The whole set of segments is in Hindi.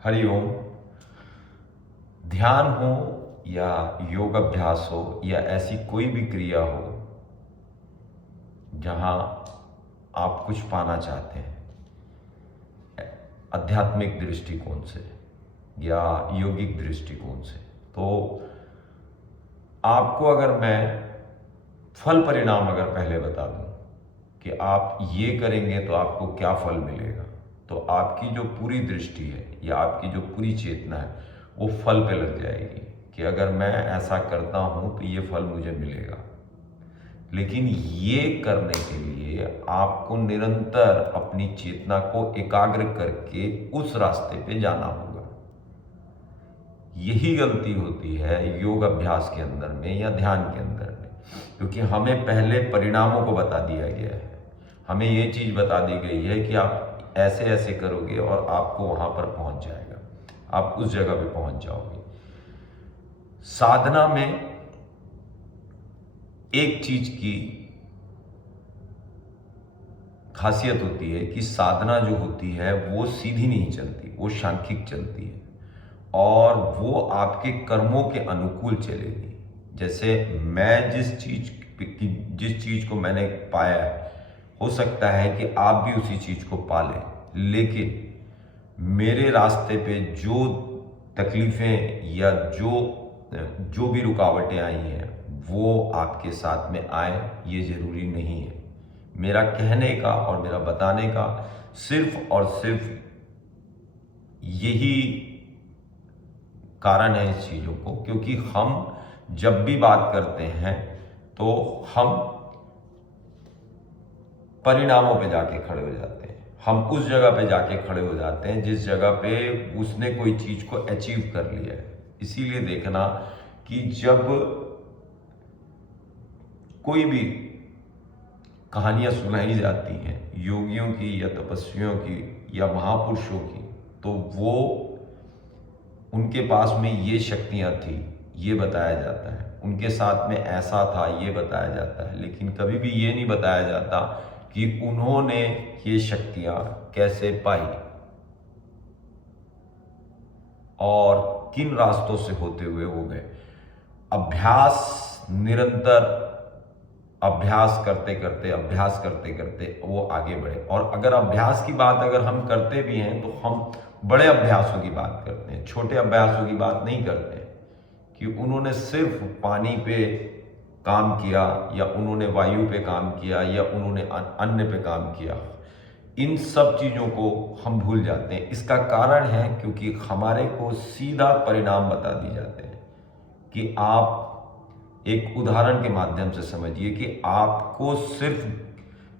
हरिओम। ध्यान हो या योग अभ्यास हो या ऐसी कोई भी क्रिया हो जहां आप कुछ पाना चाहते हैं आध्यात्मिक दृष्टिकोण से या योगिक दृष्टिकोण से, तो आपको अगर मैं फल परिणाम अगर पहले बता दूं कि आप ये करेंगे तो आपको क्या फल मिलेगा, तो आपकी जो पूरी दृष्टि है या आपकी जो पूरी चेतना है वो फल पे लग जाएगी कि अगर मैं ऐसा करता हूं तो ये फल मुझे मिलेगा। लेकिन ये करने के लिए आपको निरंतर अपनी चेतना को एकाग्र करके उस रास्ते पे जाना होगा। यही गलती होती है योग अभ्यास के अंदर में या ध्यान के अंदर में, क्योंकि हमें पहले परिणामों को बता दिया गया है। हमें ये चीज बता दी गई है कि आप ऐसे ऐसे करोगे और आपको वहां पर पहुंच जाएगा, आप उस जगह पे पहुंच जाओगे। साधना में एक चीज की खासियत होती है कि साधना जो होती है वो सीधी नहीं चलती, वो सांख्यिक चलती है और वो आपके कर्मों के अनुकूल चलेगी। जैसे मैं जिस चीज को मैंने पाया है, हो सकता है कि आप भी उसी चीज को पालें, लेकिन मेरे रास्ते पे जो तकलीफें या जो भी रुकावटें आई हैं वो आपके साथ में आए ये जरूरी नहीं है। मेरा कहने का और मेरा बताने का सिर्फ और सिर्फ यही कारण है इस चीजों को, क्योंकि हम जब भी बात करते हैं तो हम परिणामों पे जाके खड़े हो जाते हैं। हम उस जगह पे जाके खड़े हो जाते हैं जिस जगह पे उसने कोई चीज को अचीव कर लिया है। इसीलिए देखना कि जब कोई भी कहानियां सुनाई जाती हैं योगियों की या तपस्वियों की या महापुरुषों की, तो वो उनके पास में ये शक्तियां थी ये बताया जाता है, उनके साथ में ऐसा था ये बताया जाता है, लेकिन कभी भी ये नहीं बताया जाता कि उन्होंने ये शक्तियां कैसे पाई और किन रास्तों से होते हुए वो गए। अभ्यास, निरंतर अभ्यास करते करते वो आगे बढ़े। और अगर अभ्यास की बात अगर हम करते भी हैं तो हम बड़े अभ्यासों की बात करते हैं, छोटे अभ्यासों की बात नहीं करते हैं कि उन्होंने सिर्फ पानी पे काम किया या उन्होंने वायु पे काम किया या उन्होंने अन्न पे काम किया। इन सब चीजों को हम भूल जाते हैं। इसका कारण है क्योंकि हमारे को सीधा परिणाम बता दिए जाते हैं कि आप एक उदाहरण के माध्यम से समझिए कि आपको सिर्फ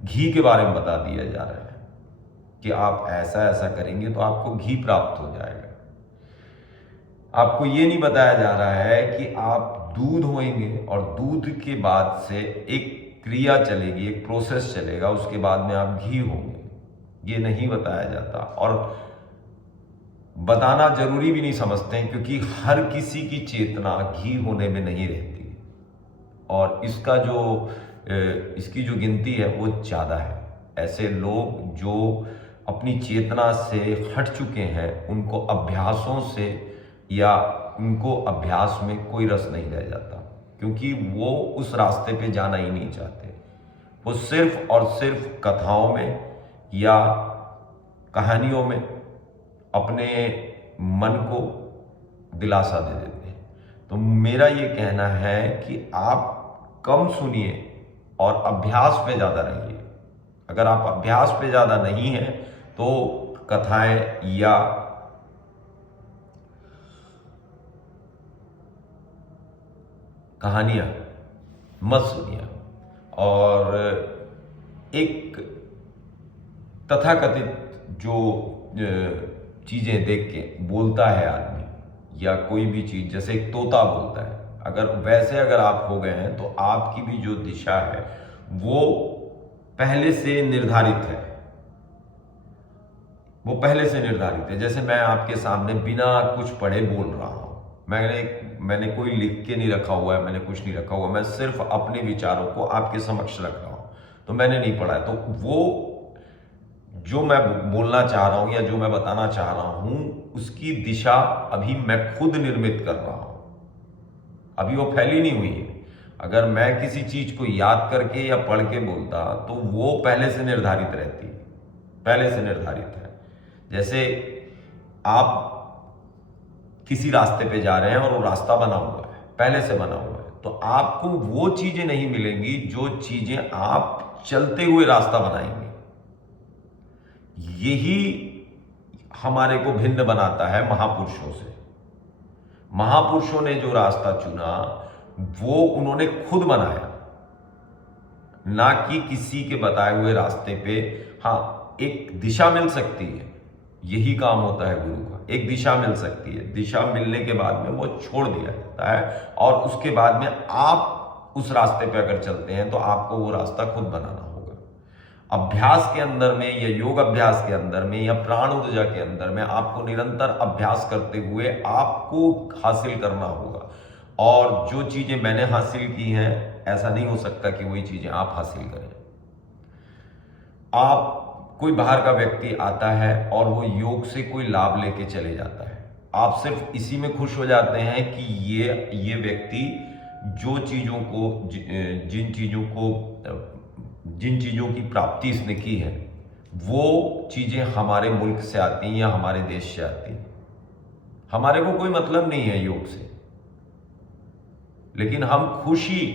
घी के बारे में बता दिया जा रहा है कि आप ऐसा ऐसा करेंगे तो आपको घी प्राप्त हो जाएगा। आपको ये नहीं बताया जा रहा है कि आप दूध होंगे और दूध के बाद से एक क्रिया चलेगी, एक प्रोसेस चलेगा, उसके बाद में आप घी होंगे। ये नहीं बताया जाता और बताना जरूरी भी नहीं समझते हैं, क्योंकि हर किसी की चेतना घी होने में नहीं रहती और इसकी जो गिनती है वो ज़्यादा है। ऐसे लोग जो अपनी चेतना से हट चुके हैं उनको अभ्यासों से या उनको अभ्यास में कोई रस नहीं रह जाता, क्योंकि वो उस रास्ते पे जाना ही नहीं चाहते। वो सिर्फ और सिर्फ कथाओं में या कहानियों में अपने मन को दिलासा दे देते हैं। तो मेरा ये कहना है कि आप कम सुनिए और अभ्यास पे ज़्यादा रहिए। अगर आप अभ्यास पे ज़्यादा नहीं हैं तो कथाएं या कहानियां मत सुनिए। और एक तथाकथित जो चीजें देख के बोलता है आदमी या कोई भी चीज, जैसे एक तोता बोलता है, अगर आप हो गए हैं तो आपकी भी जो दिशा है वो पहले से निर्धारित है, वो पहले से निर्धारित है। जैसे मैं आपके सामने बिना कुछ पढ़े बोल रहा हूं, मैंने कोई लिख के नहीं रखा हुआ है, मैंने कुछ नहीं रखा हुआ, मैं सिर्फ अपने विचारों को आपके समक्ष रख रहा हूं, तो मैंने नहीं पढ़ा है। तो जो मैं बोलना चाह रहा हूं या जो मैं बताना चाह रहा हूं उसकी दिशा अभी मैं खुद निर्मित कर रहा हूं, अभी वो फैली नहीं हुई है। अगर मैं किसी चीज को याद करके या पढ़ के बोलता तो वो पहले से निर्धारित रहती, पहले से निर्धारित है। जैसे आप किसी रास्ते पे जा रहे हैं और वो रास्ता बना हुआ है, पहले से बना हुआ है, तो आपको वो चीजें नहीं मिलेंगी जो चीजें आप चलते हुए रास्ता बनाएंगे। यही हमारे को भिन्न बनाता है महापुरुषों से। महापुरुषों ने जो रास्ता चुना वो उन्होंने खुद बनाया, ना कि किसी के बताए हुए रास्ते पे। हाँ, एक दिशा मिल सकती है, यही काम होता है गुरु का। एक दिशा मिल सकती है, दिशा मिलने के बाद में वो छोड़ दिया जाता है और उसके बाद में आप उस रास्ते पे अगर चलते हैं तो आपको वो रास्ता खुद बनाना होगा। अभ्यास के अंदर में या योग अभ्यास के अंदर में या प्राण ऊर्जा के अंदर में आपको निरंतर अभ्यास करते हुए आपको हासिल करना होगा। और जो चीजें मैंने हासिल की हैं, ऐसा नहीं हो सकता कि वही चीजें आप हासिल करें। आप कोई बाहर का व्यक्ति आता है और वो योग से कोई लाभ लेके चले जाता है, आप सिर्फ इसी में खुश हो जाते हैं कि ये व्यक्ति जो चीजों को जिन चीजों की प्राप्ति इसने की है वो चीजें हमारे मुल्क से आती हैं या हमारे देश से आती हैं। हमारे को कोई मतलब नहीं है योग से, लेकिन हम खुशी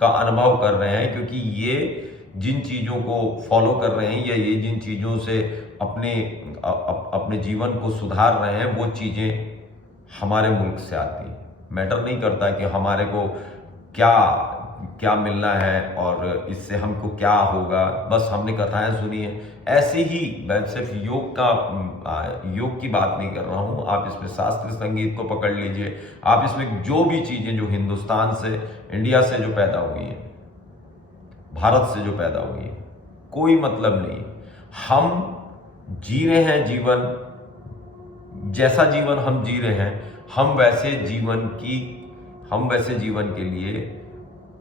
का अनुभव कर रहे हैं क्योंकि ये जिन चीज़ों को फॉलो कर रहे हैं या ये जिन चीज़ों से अपने जीवन को सुधार रहे हैं वो चीज़ें हमारे मुल्क से आती हैं। मैटर नहीं करता कि हमारे को क्या क्या मिलना है और इससे हमको क्या होगा, बस हमने कथाएं सुनी है। ऐसे ही मैं सिर्फ योग की बात नहीं कर रहा हूँ, आप इसमें शास्त्रीय संगीत को पकड़ लीजिए, आप इसमें जो भी चीज़ें जो हिंदुस्तान से, इंडिया से जो पैदा हुई हैं, भारत से जो पैदा हुई है, कोई मतलब नहीं। हम जी रहे हैं जीवन, जैसा जीवन हम जी रहे हैं, हम वैसे जीवन के लिए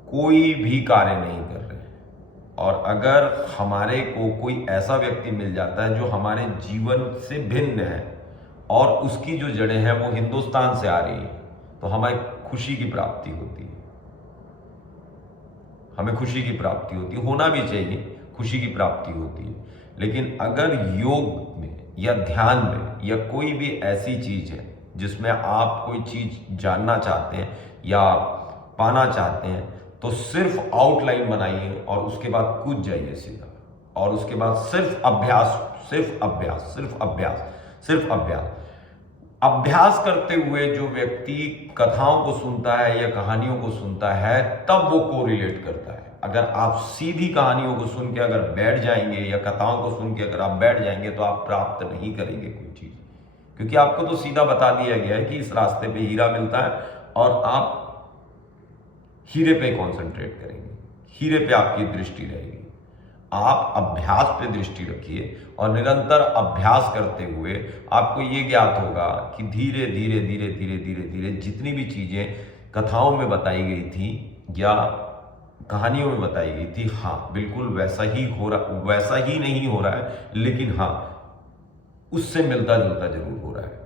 कोई भी कार्य नहीं कर रहे हैं। और अगर हमारे को कोई ऐसा व्यक्ति मिल जाता है जो हमारे जीवन से भिन्न है और उसकी जो जड़ें हैं वो हिंदुस्तान से आ रही है, तो हमें खुशी की प्राप्ति होती है। हमें खुशी की प्राप्ति होती है, होना भी चाहिए, खुशी की प्राप्ति होती है। लेकिन अगर योग में या ध्यान में या कोई भी ऐसी चीज है जिसमें आप कोई चीज जानना चाहते हैं या पाना चाहते हैं, तो सिर्फ आउटलाइन बनाइए और उसके बाद कूद जाइए सीधा, और उसके बाद सिर्फ अभ्यास, सिर्फ अभ्यास, सिर्फ अभ्यास, सिर्फ अभ्यास। अभ्यास करते हुए जो व्यक्ति कथाओं को सुनता है या कहानियों को सुनता है तब वो कोरिलेट करता है। अगर आप सीधी कहानियों को सुन के अगर बैठ जाएंगे या कथाओं को सुन के अगर आप बैठ जाएंगे तो आप प्राप्त नहीं करेंगे कोई चीज, क्योंकि आपको तो सीधा बता दिया गया है कि इस रास्ते पे हीरा मिलता है और आप हीरे पे कंसंट्रेट करेंगे, हीरे पे आपकी दृष्टि रहेगी। आप अभ्यास पे दृष्टि रखिए और निरंतर अभ्यास करते हुए आपको ये ज्ञात होगा कि धीरे धीरे धीरे धीरे धीरे धीरे जितनी भी चीजें कथाओं में बताई गई थी या कहानियों में बताई गई थी, हाँ बिल्कुल वैसा ही हो रहा, वैसा ही नहीं हो रहा है, लेकिन हाँ उससे मिलता जुलता जरूर हो रहा है।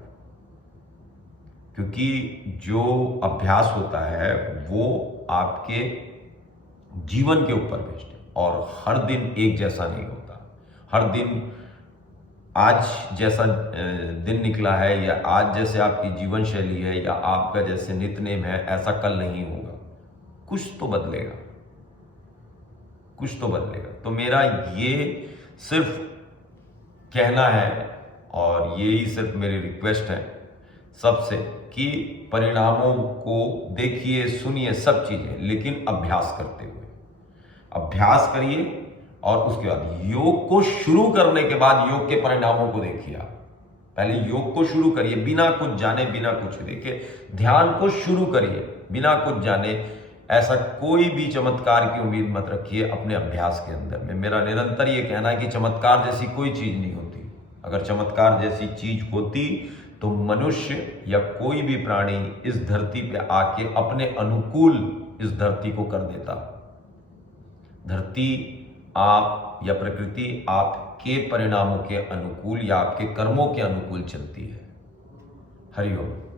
क्योंकि जो अभ्यास होता है वो आपके जीवन के ऊपर बेस्ड है और हर दिन एक जैसा नहीं होता। हर दिन आज जैसा दिन निकला है या आज जैसे आपकी जीवन शैली है या आपका जैसे नित्यनेम है, ऐसा कल नहीं होगा। कुछ तो बदलेगा, कुछ तो बदलेगा। तो मेरा ये सिर्फ कहना है और यही सिर्फ मेरी रिक्वेस्ट है सबसे कि परिणामों को देखिए, सुनिए सब चीजें, लेकिन अभ्यास करते हुए। अभ्यास करिए और उसके बाद योग को शुरू करने के बाद योग के परिणामों को देखिए। आप पहले योग को शुरू करिए बिना कुछ जाने, बिना कुछ देखे। ध्यान को शुरू करिए बिना कुछ जाने। ऐसा कोई भी चमत्कार की उम्मीद मत रखिए अपने अभ्यास के अंदर में। मेरा निरंतर ये कहना है कि चमत्कार जैसी कोई चीज नहीं होती। अगर चमत्कार जैसी चीज होती तो मनुष्य या कोई भी प्राणी इस धरती पे आके अपने अनुकूल इस धरती को कर देता। धरती आप या प्रकृति आप आपके परिणामों के अनुकूल या आपके कर्मों के अनुकूल चलती है। हरिओम।